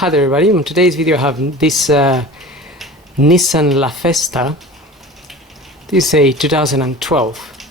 Hi there everybody. In today's video I have this Nissan Lafesta. This is a 2012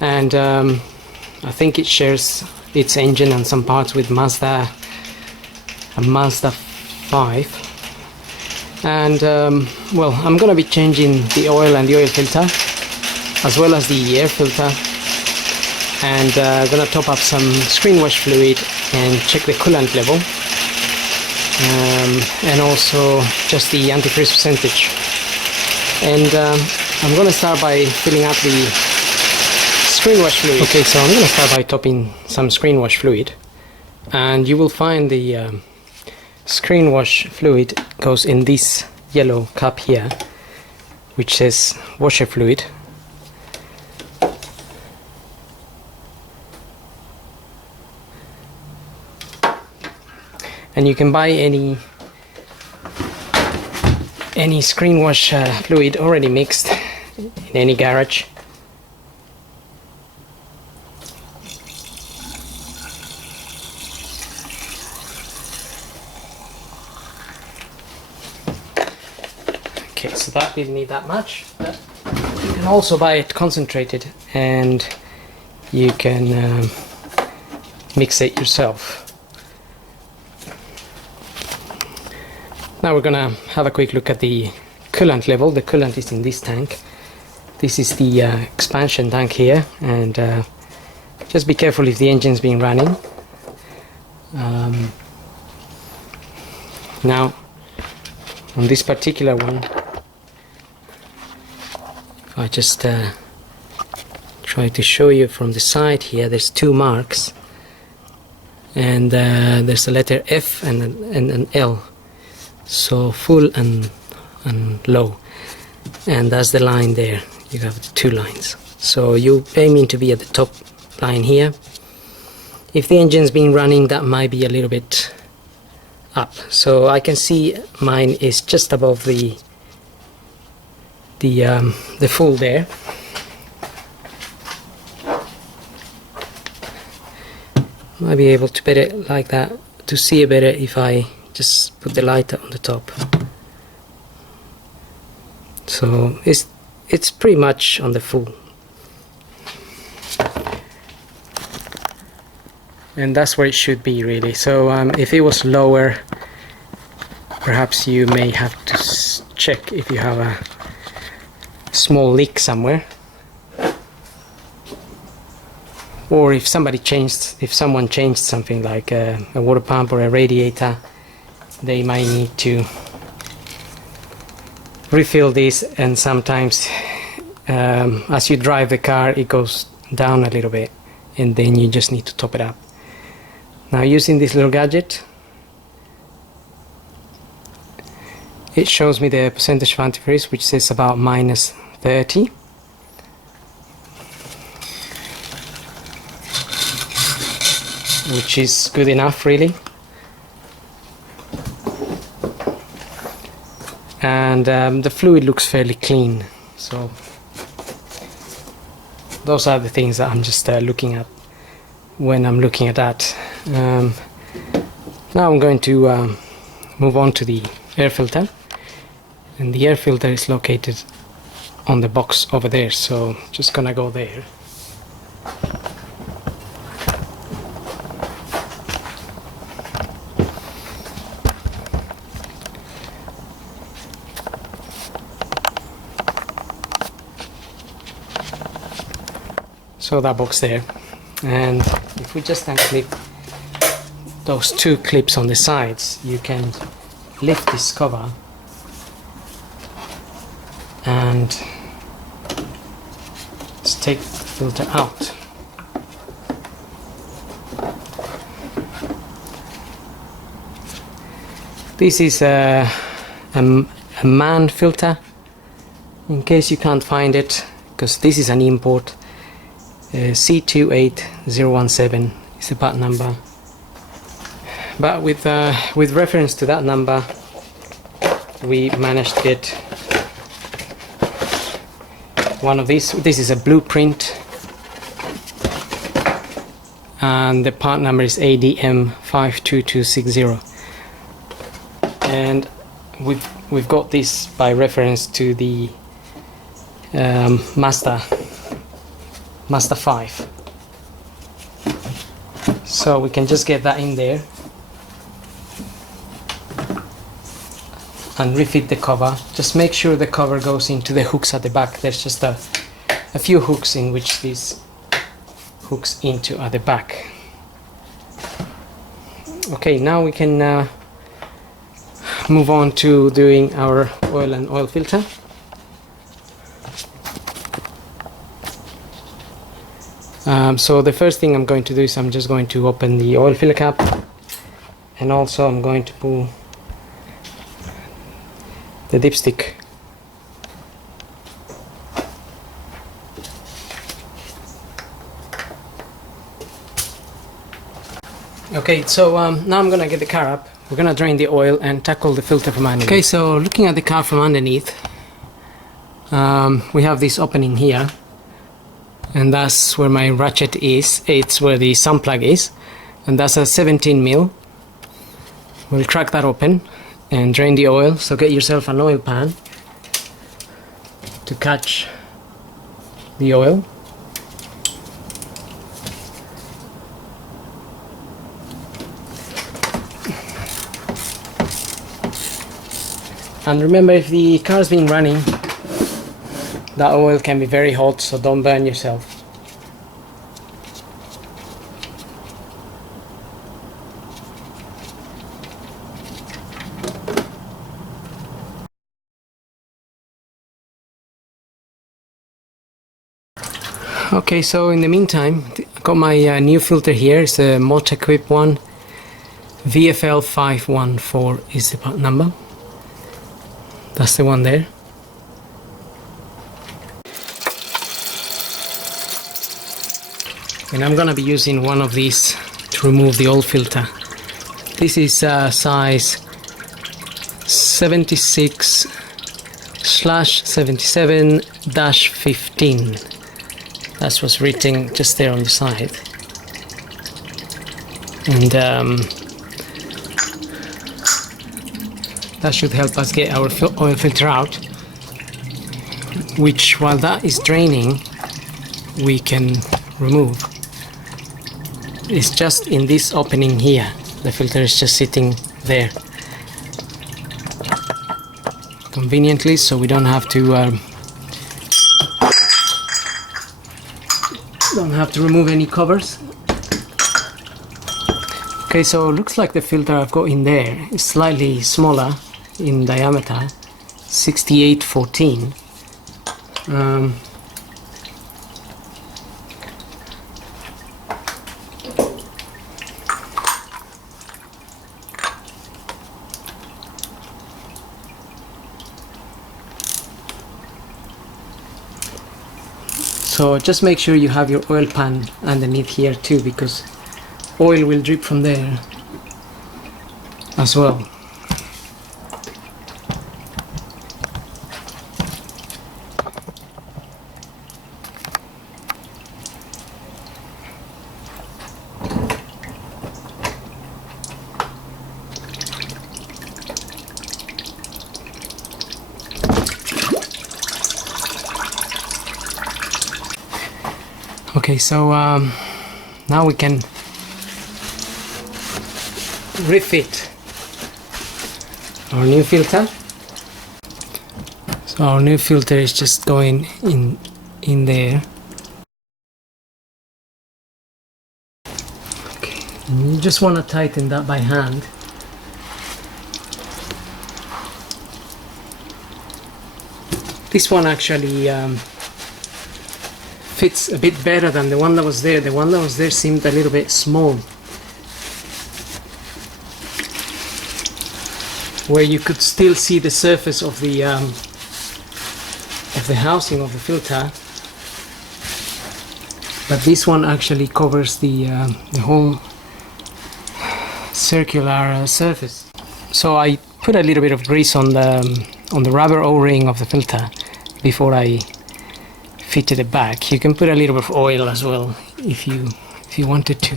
and I think it shares its engine and some parts with a Mazda 5, and well, I'm gonna be changing the oil and the oil filter as well as the air filter, and gonna top up some screenwash fluid and check the coolant level, and also just the antifreeze percentage. And I'm gonna start by filling up the screenwash fluid. Okay, so I'm gonna start by topping some screenwash fluid, and you will find the screenwash fluid goes in this yellow cup here, which says washer fluid. And you can buy any screenwash fluid already mixed in any garage. Okay, so that didn't need that much, but you can also buy it concentrated and you can mix it yourself. Now we're gonna have a quick look at the coolant level. The coolant is in this tank. This is the expansion tank here, and just be careful if the engine's been running. Now on this particular one, if I just try to show you from the side here, there's two marks, and there's the letter F and an L. So full and low, and that's the line there. You have the two lines, so you're aiming to be at the top line here. If the engine's been running, that might be a little bit up, so I can see mine is just above the full there. Might be able to better like that to see it better if I just put the light on the top. So it's pretty much on the full, and that's where it should be really. So if it was lower, perhaps you may have to check if you have a small leak somewhere, or if someone changed something like a water pump or a radiator, they might need to refill this, and sometimes as you drive the car it goes down a little bit, and then you just need to top it up. Now, using this little gadget, it shows me the percentage of antifreeze, which says about -30. Which is good enough really. And the fluid looks fairly clean, so those are the things that I'm just looking at when I'm looking at that. Now I'm going to move on to the air filter, and the air filter is located on the box over there, so just gonna go there. So that box there, and if we just unclip those two clips on the sides, you can lift this cover and just take the filter out. This is a MAN filter, in case you can't find it, because this is an import. C28017 is the part number, but with reference to that number we managed to get one of these. This is a blueprint, and the part number is ADM52260. and we've got this by reference to the Mazda 5. So we can just get that in there and refit the cover. Just make sure the cover goes into the hooks at the back. There's just a few hooks in which these hooks into at the back. Okay, now we can move on to doing our oil and oil filter. So the first thing I'm going to do is I'm just going to open the oil filler cap, and also I'm going to pull the dipstick. Okay, so now I'm gonna get the car up. We're gonna drain the oil and tackle the filter from underneath. Okay, so looking at the car from underneath, we have this opening here, and that's where my ratchet is. It's where the sun plug is, and that's a 17mm. We'll crack that open and drain the oil. So get yourself an oil pan to catch the oil. And remember, if the car's been running, that oil can be very hot, so don't burn yourself. Okay, so in the meantime, I got my new filter here. It's a multi-equip one. VFL 514 is the part number. That's the one there. And I'm gonna be using one of these to remove the old filter. This is size 76/77-15. That's what's written just there on the side. And that should help us get our oil filter out, which, while that is draining, we can remove. It's just in this opening here. The filter is just sitting there conveniently, so we don't have to remove any covers. Okay, so it looks like the filter I've got in there is slightly smaller in diameter, 6814. So just make sure you have your oil pan underneath here too, because oil will drip from there as well. Okay, so now we can refit our new filter. So our new filter is just going in there. Okay, and you just want to tighten that by hand. This one actually fits a bit better than the one that was there. The one that was there seemed a little bit small, where you could still see the surface of the housing of the filter, but this one actually covers the whole circular surface. So I put a little bit of grease on the rubber O-ring of the filter before I fitted it back. You can put a little bit of oil as well if you wanted to.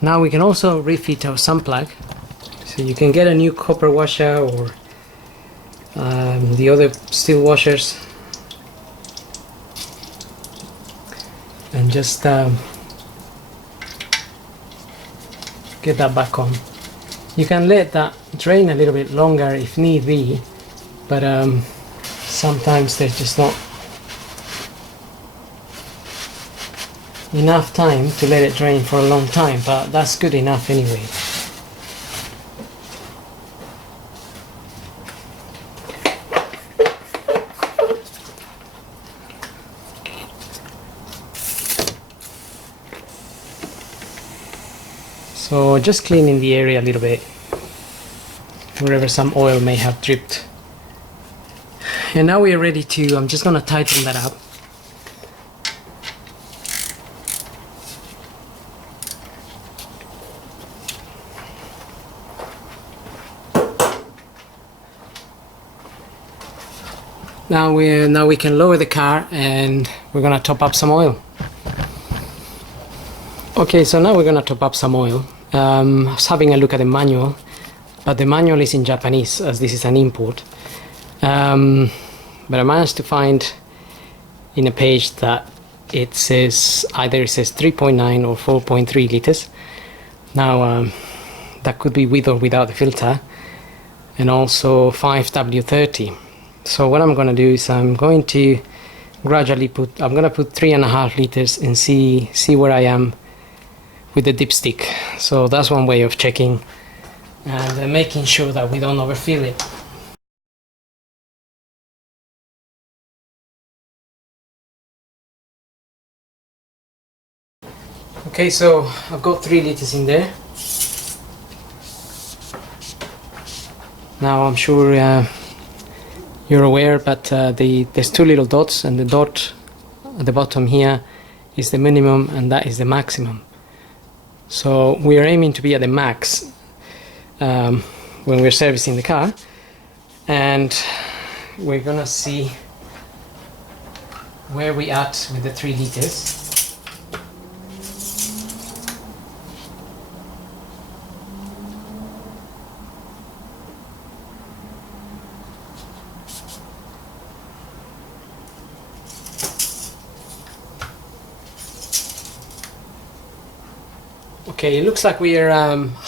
Now we can also refit our sun plug. So you can get a new copper washer or the other steel washers, and just get that back on. You can let that drain a little bit longer if need be, but sometimes there's just not enough time to let it drain for a long time, but that's good enough anyway. So just cleaning the area a little bit wherever some oil may have dripped. And now we're ready to, I'm just going to tighten that up. Now we can lower the car and we're going to top up some oil. Okay, so now we're going to top up some oil. I was having a look at the manual, but the manual is in Japanese as this is an import. But I managed to find in a page that it says either 3.9 or 4.3 liters. Now that could be with or without the filter, and also 5W30. So what I'm going to do is I'm going to gradually put 3.5 liters and see where I am with the dipstick. So that's one way of checking and making sure that we don't overfill it. Okay, so I've got 3 liters in there. Now I'm sure you're aware, but there's 2 little dots, and the dot at the bottom here is the minimum and that is the maximum. So we are aiming to be at the max when we're servicing the car, and we're gonna see where we at with the 3 liters. Okay, it looks like we are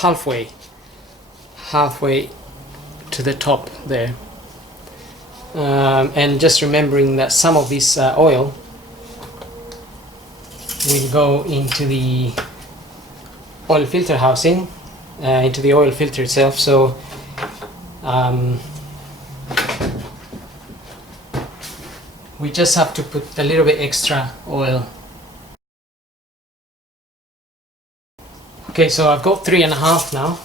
halfway to the top there, and just remembering that some of this oil will go into the oil filter housing, into the oil filter itself. So we just have to put a little bit extra oil. Okay, so I've got 3.5 now.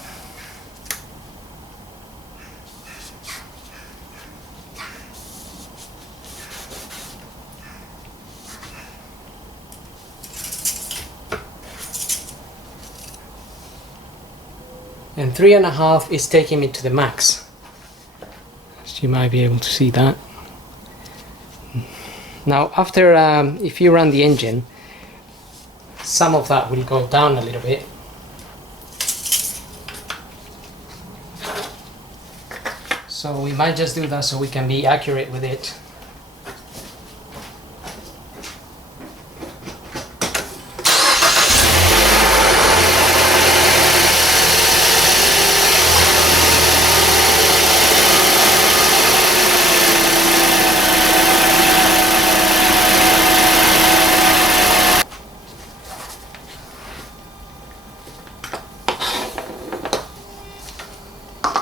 And 3.5 is taking me to the max. So you might be able to see that. Now after, if you run the engine, some of that will go down a little bit. So we might just do that so we can be accurate with it.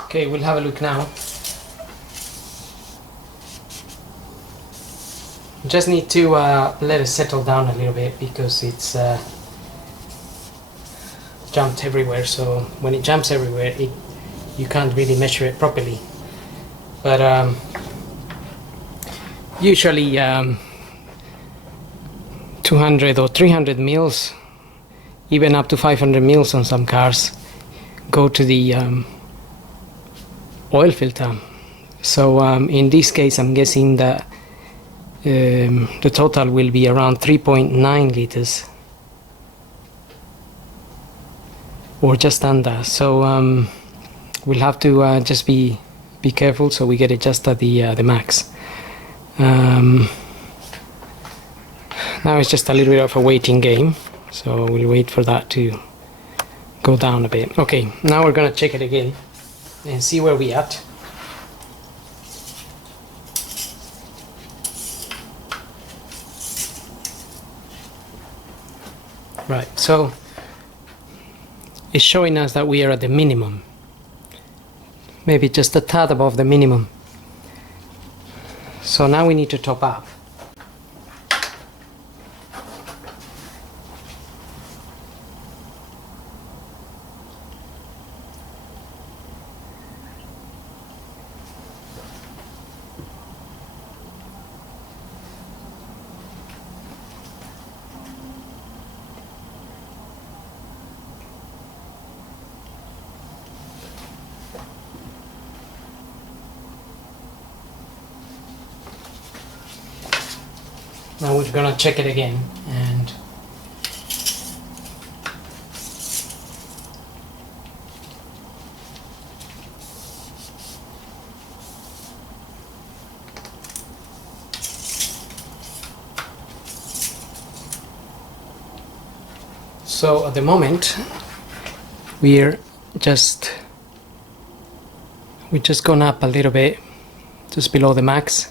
Okay, we'll have a look now. Just need to let it settle down a little bit because it's jumped everywhere. So when it jumps everywhere, you can't really measure it properly. But usually 200 or 300 mils, even up to 500 mils on some cars, go to the oil filter. So in this case, I'm guessing that the total will be around 3.9 liters or just under. So we'll have to just be careful so we get it just at the max. Now it's just a little bit of a waiting game, so we'll wait for that to go down a bit. Okay, now we're gonna check it again and see where we at. Right, so it's showing us that we are at the minimum, maybe just a tad above the minimum. So now we need to top up. Now we're gonna check it again, and so at the moment we're just gone up a little bit, just below the max.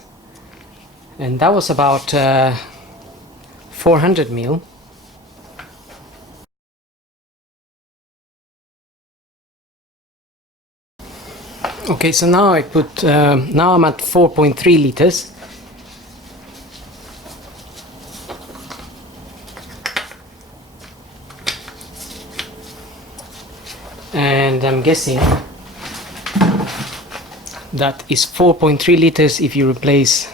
And that was about 400 mil. Okay, so now now I'm at 4.3 liters. And I'm guessing that is 4.3 liters if you replace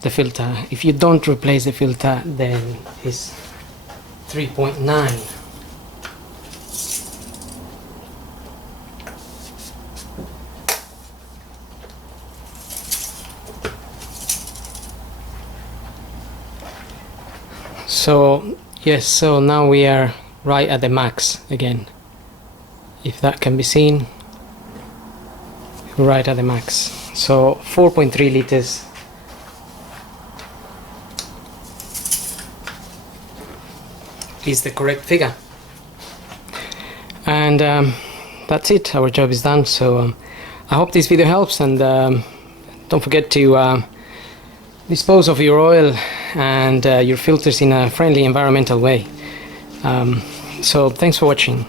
the filter. If you don't replace the filter, then it's 3.9. So yes, so now we are right at the max again, if that can be seen. Right at the max. So 4.3 liters is the correct figure, and that's it. Our job is done. So I hope this video helps, and don't forget to dispose of your oil and your filters in a friendly environmental way. So thanks for watching.